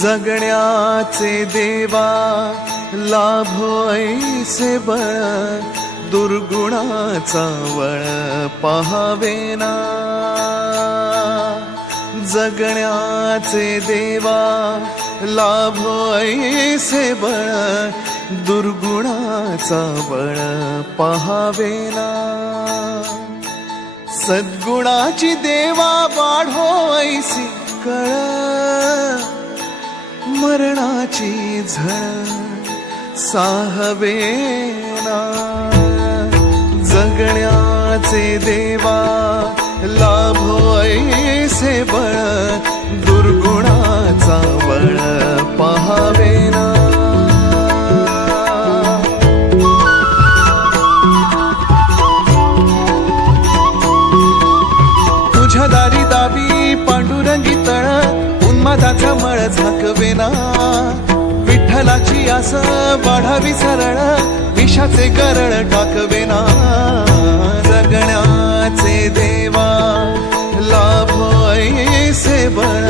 जगण्याचे देवा लाभो ऐसे बळ, दुर्गुणाचा वळ पहावेना। जगण्याचे देवा लाभो ऐसे बळ, दुर्गुणाचा बळ पहावेना। सद्गुणाची देवा वाढो ऐसी कळ, मरणाची झळ साहवेना। जगण्याचे देवा लाभो ऐसे बळ, दुर्गुणाचा बळ पहावेना। तुझ्या दारी दावी पांडुरंगी तळ, उन्मादाचा मळ झाकवेना। विठ्ठलाची आस वाढावी सरळ, विषाचे गरळ टाकवेना। जगण्याचे देवा लाभो ऐसे बळ,